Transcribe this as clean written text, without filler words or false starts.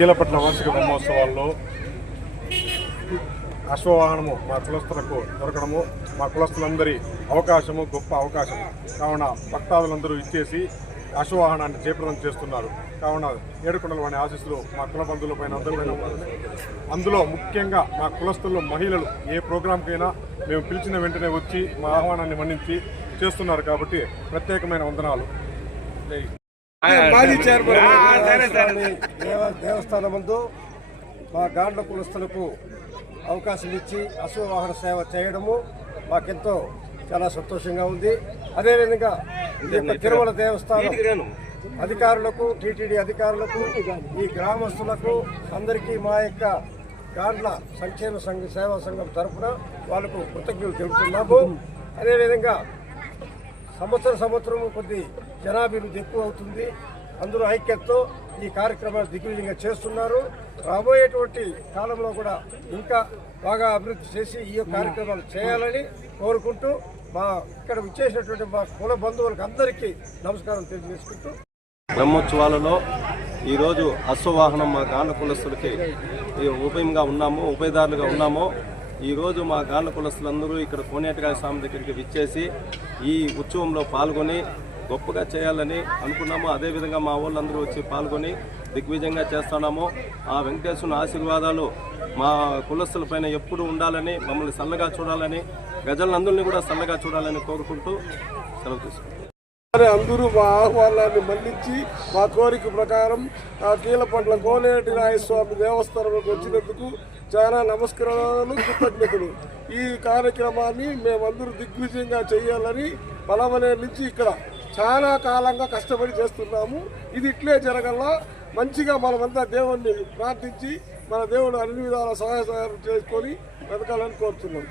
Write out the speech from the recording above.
కీలపట్ల వార్షిక బ్రహ్మోత్సవాల్లో అశ్వవాహనము మా కులస్తులకు దొరకడము, మా కులస్తులందరి అవకాశము, గొప్ప అవకాశం కావున భక్తాదులందరూ ఇచ్చేసి అశ్వవాహనాన్ని జయప్రదం చేస్తున్నారు. కావున ఏడుకొండల వారి ఆశీస్సులు మా కుల బంధువుల పైన అందరిపైన ఉంటుంది. అందులో ముఖ్యంగా మా కులస్తుల్లో మహిళలు ఏ ప్రోగ్రాంకైనా మేము పిలిచిన వెంటనే వచ్చి మా ఆహ్వానాన్ని మన్నించి చేస్తున్నారు కాబట్టి ప్రత్యేకమైన వందనాలు. మాజీ దేవస్థానం ముందు మా గాండ్ల కులస్తులకు అవకాశం ఇచ్చి అశ్వవాహన సేవ చేయడము మాకెంతో చాలా సంతోషంగా ఉంది. అదేవిధంగా తిరుమల దేవస్థానం అధికారులకు, టీటీడీ అధికారులకు, ఈ గ్రామస్తులకు అందరికీ మా యొక్క గాండ్ల సంక్షేమ సేవా సంఘం తరఫున వాళ్ళకు కృతజ్ఞతలు తెలుపుతున్నాము. అదేవిధంగా సంవత్సరం కొద్ది జనాభివృద్ధి ఎక్కువ అవుతుంది. అందరూ ఐక్యతతో ఈ కార్యక్రమాలు దిగ్విజయంగా చేస్తున్నారు. రాబోయేటువంటి కాలంలో కూడా ఇంకా బాగా అభివృద్ధి చేసి ఈ కార్యక్రమాలు చేయాలని కోరుకుంటూ మా ఇక్కడ విచ్చేసినటువంటి మా కుల బంధువులకు అందరికీ నమస్కారం తెలియజేసుకుంటూ, బ్రహ్మోత్సవాలలో ఈరోజు అశ్వవాహనం మా గాండ్ల కులస్తులకి ఉభయదారులుగా ఉన్నాము. ఈరోజు మా గాండ్ల కులస్తులందరూ ఇక్కడ కోనేటిగాయ స్వామి దగ్గరికి విచ్చేసి ఈ ఉత్సవంలో పాల్గొని గొప్పగా చేయాలని అనుకున్నాము. అదేవిధంగా మా వాళ్ళందరూ వచ్చి పాల్గొని దిగ్విజయంగా చేస్తున్నాము. ఆ వెంకటేశ్వరుని ఆశీర్వాదాలు మా కులస్తులపైన ఎప్పుడు ఉండాలని, మమ్మల్ని చల్లగా చూడాలని, గజలందరినీ కూడా చల్లగా చూడాలని కోరుకుంటూ సెలవు తీసుకుంటాం. అందరూ మా ఆహ్వానాన్ని మన్నించి మా కోరిక ప్రకారం ఆ కీలపట్ల కోనేటిరాయ స్వామి దేవస్థానంలోకి వచ్చినందుకు చాలా నమస్కారాలు, కృతజ్ఞతలు. ఈ కార్యక్రమాన్ని మేమందరూ దిగ్విజయంగా చేయాలని బలమనే నుంచి ఇక్కడ చాలా కాలంగా కష్టపడి చేస్తున్నాము. ఇది ఇట్లే జరగల్లా మంచిగా మనమంతా దేవుణ్ణి ప్రార్థించి మన దేవుడు అన్ని విధాల సహాయ సహాయం చేసుకొని బతకాలని కోరుతున్నాం.